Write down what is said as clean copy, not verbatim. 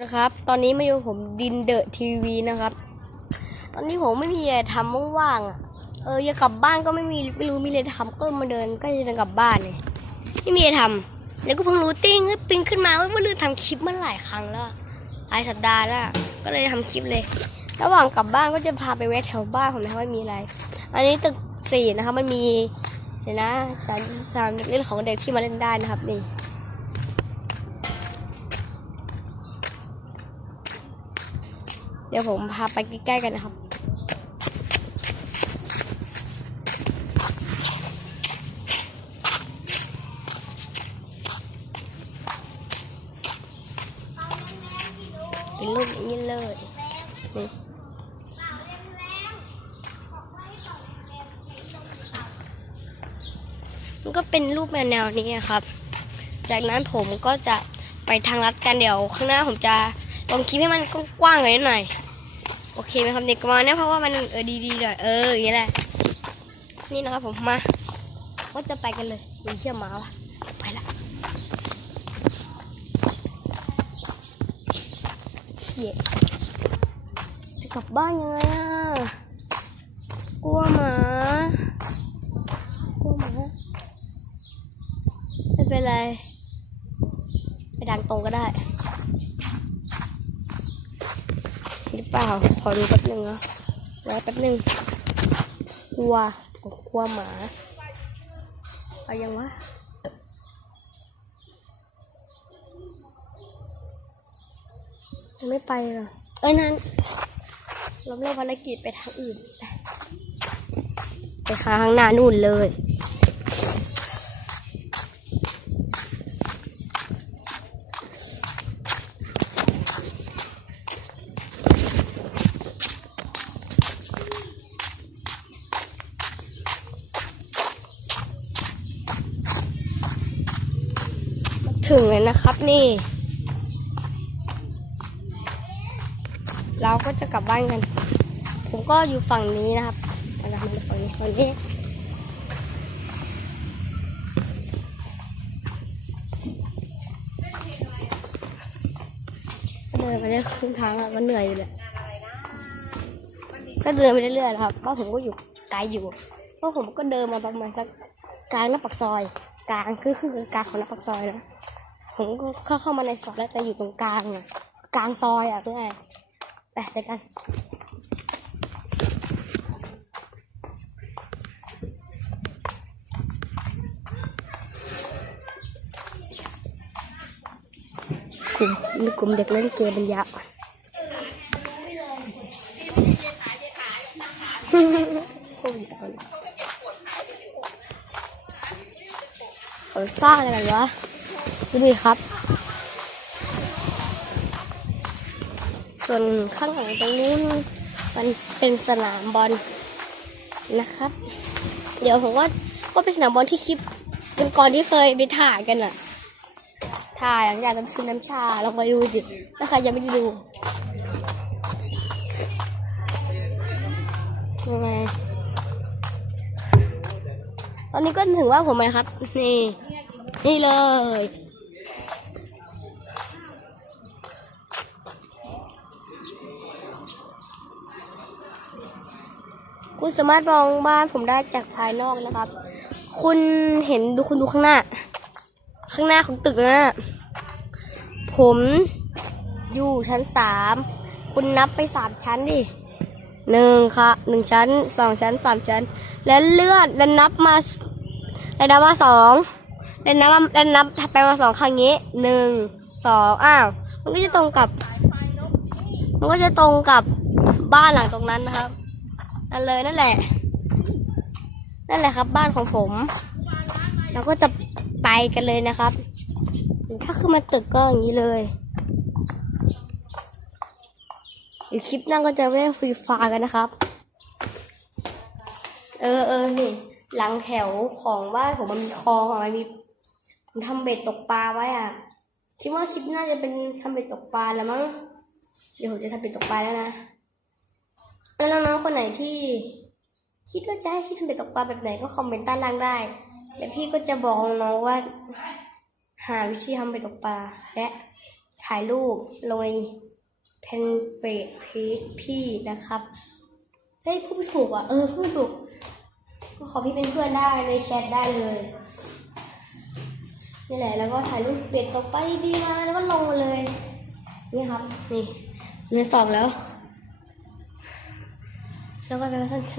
นะครับตอนนี้มาอยู่ผมดินเดอะทีวีนะครับตอนนี้ผมไม่มีอะไรทำว่างๆอยากกลับบ้านก็ไม่รู้มีอะไรทำก็มาเดินก็จะเดินกลับบ้านเลยไม่มีอะไรทำแล้วก็เพิ่งรู้ปิ้งขึ้นมาว่าลืมทำคลิปมาหลายครั้งแล้วหลายสัปดาห์แล้วก็เลยทำคลิปเลยระหว่างกลับบ้านก็จะพาไปแวะแถวบ้านผมนะว่ามีอะไรอันนี้ตึก4นะครับมันมีเดี๋ยวนะสามเล่นของเด็กที่มาเล่นได้นะครับนี่เดี๋ยวผมพาไปใกล้ๆกันนะครับเป็นรูปอย่างนี้เลยนี่มันก็เป็นรูปแนวนี้ครับจากนั้นผมก็จะไปทางลัดกันเดี๋ยวข้างหน้าผมจะลงคลิปให้มันกว้างๆหน่อยโอเคไหมครับเด็กประมาณนี้เพราะว่ามันดีๆหน่อยอย่างนี้แหละนี่นะครับผมมาก็จะไปกันเลยมีเชี่ยวม้าวะไปละเย้จะกลับบ้านยังไงกลัวหมาไม่เป็นไรไปดังตรงก็ได้หรือเปล่าขอดูแป๊บนึงนะไว้แป๊บนึงกลัวหมาเอายังวะยังไม่ไปเหรอนั้นเราเลิกภารกิจไปทางอื่นไปข้างหน้านู่นเลยถึงเลยนะครับนี่เราก็จะกลับบ้านกันผมก็อยู่ฝั่งนี้นะครับมาฝั่งนี้เดินไปได้ครึ่งทางแล้วก็เหนื่อยอยู่เลยก็เดินไปเรื่อยๆครับเพราะผมก็อยู่ไกลอยู่เพราะผมก็เดินมาประมาณสักกลางหน้าปากซอยกลางคือกลางของหน้าปากซอยนะผมก็เข้ามาในซอยแล้วแต่อยู่ตรงกลางกลางซอยเพื่อนไปกันกลุ่มเด็กเล่นเกมปัญญาอ่อนเขาซ่าอะไรกันวะดูดิครับส่วนข้างหลังตรงนู้นมันเป็นสนามบอลนะครับเดี๋ยวผมก็เป็นสนามบอลที่คลิปก่อนที่เคยไปถ่ายกันถ่ายหลังจากน้ำซื้อน้ำชาเราไปดูสิถ้าใครยังไม่ได้ดูยังไงตอนนี้ก็ถึงว่าผมนะครับนี่เลยคุณสามารถมองบ้านผมได้จากภายนอกนะครับคุณดูข้างหน้าของตึกนะผมอยู่ชั้น3คุณนับไป3ชั้นดิ1ชั้น2ชั้น3ชั้นแล้วเลื่อนแล้วนับมา2แล้วนับไปมา2ครั้งนี้1 2มันก็จะตรงกับบ้านหลังตรงนั้นนะครับนั่นแหละครับบ้านของผมเราก็จะไปกันเลยนะครับถ้าขึ้นมาตึกก็อย่างนี้เลยอีกคลิปหน้าก็จะไม่ได้ฟรีไฟล์กันนะครับนี่หลังแถวของบ้านผมมันมีคลองผมทำเบ็ดตกปลาไว้คิดว่าคลิปหน้าจะเป็นทำเบ็ดตกปลาแล้วมั้งเดี๋ยวผมจะทำเบ็ดตกปลาแล้วนะแล้วน้องๆคนไหนที่คิดว่าจะให้พี่ทำเบ็ดตกปลาแบบไหนก็คอมเมนต์ใต้ล่างได้แล้วพี่ก็จะบอกน้องว่าหาวิธีทำเบ็ดตกปลาและ ถ่ายรูปลงในเพนเฟซพีจพี่นะครับเฮ้ยพูดถูกอ่ะพูดถูกก็ขอพี่เป็นเพื่อนได้ในแชทได้เลยนี่แหละแล้วก็ถ่ายรูปเปลี่ยนตกไปดีมาแล้วก็ลงมาเลยนี่ครับนี่เดือน2แล้วแล้วก็ไปชั้น3